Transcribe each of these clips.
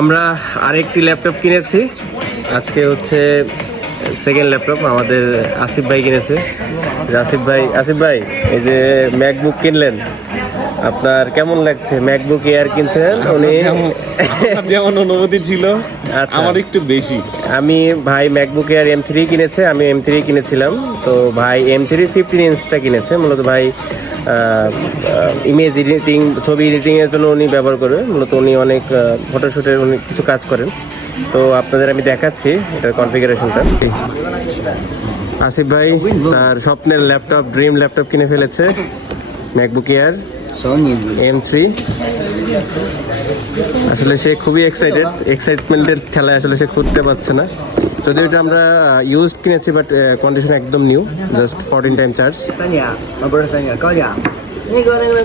আমরা আরেকটি ল্যাপটপ কিনেছি। আজকে হচ্ছে সেকেন্ড ল্যাপটপ আমাদের আসিফ ভাই কিনেছে। আসিফ ভাই এই যে ম্যাকবুক কিনলেন, আপনার কেমন লাগছে? ম্যাকবুক এয়ার কিনছেন উনি যেমন অনুভূতি ছিল আচ্ছা। আমার একটু বেশি। আমি ভাই ম্যাকবুক এয়ার M3 কিনেছে, আমি M3 কিনেছিলাম। তো ভাই M3 15 ইঞ্চটা কিনেছে। মূলত ভাই ইমেজ এডিটিং, ছবি এডিটিংয়ের জন্য উনি ব্যবহার করে। মূলত উনি অনেক ফটোশ্যুটের উনি কিছু কাজ করেন। তো আপনাদের আমি দেখাচ্ছি এটার কনফিগারেশনটা। আসিফ ভাই তার স্বপ্নের ল্যাপটপ, ড্রিম ল্যাপটপ কিনে ফেলেছে, ম্যাকবুক এয়ার M3। আসলে সে খুবই এক্সাইটমেন্টের ঠেলায় আসলে সে খুঁজতে পারছে না। যদিও এটা আমরা ইউজড কিনেছি, বাট কন্ডিশন একদম নিউ, জাস্ট 14 টাইম চার্জ।不是三点，高价。那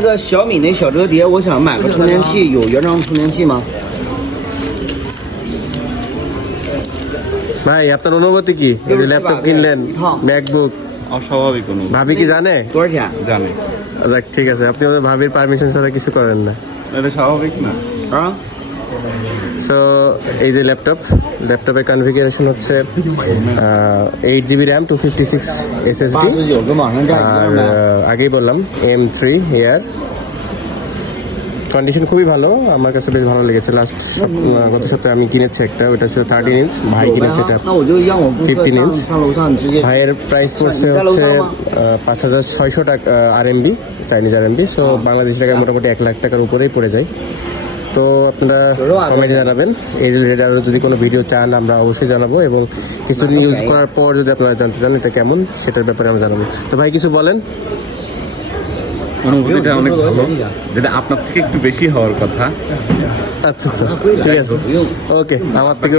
个小米那小折叠，我想买个充电器，有原装充电器吗？ ভাই আপনার অনুভূতি কি? এই যে ল্যাপটপ কিনলেন, ম্যাকবুক, অস্বাভাবিক অনুভূতি। ভাবি কি জানে?多少钱？ জানে যাক, ঠিক আছে, আপনি ওদের ভাবির পারমিশন ছাড়া কিছু করেন না। এটা স্বাভাবিক না।啊？ সো এই যে ল্যাপটপের কনফিগারেশন হচ্ছে 8GB র্যাম, 256 SSD। 89跟网上价一আর样的。আগেই বললাম M3 এয়ার। কন্ডিশন খুবই ভালো, আমার কাছে বেশ ভালো লেগেছে। গত সপ্তাহে আমি কিনেছি একটা, ওটা ছিল 13 ইঞ্চ, ভাই কিনেছে এটা那我就让我顾客 15 ইঞ্চ।上楼上直接。 ভাইয়ের প্রাইস পড়ছে你在楼 হচ্ছে上吗？ 5,600 টাকা RMB, Chinese RMB। So Bangladeshi টাকায় মোটামুটি 1 লাখ টাকার উপরেই পড়ে যায়। তো আপনারা কমেন্টে জানাবেন, এই রিলেটেড আরও যদি কোনো ভিডিও চান আমরা অবশ্যই জানাবো, এবং কিছুদিন ইউজ করার পর যদি আপনারা জানতে চান এটা কেমন, সেটার ব্যাপারে আমরা জানাবো। তো ভাই কিছু বলেন। অনুভূতিটা অনেক ভালো, যেটা আপনার থেকে একটু বেশি হওয়ার কথা। আচ্ছা, ঠিক আছে, ওকে। আমার থেকে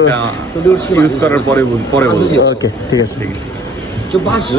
ইউজ করার পরে বলবো। ওকে, ঠিক আছে।就80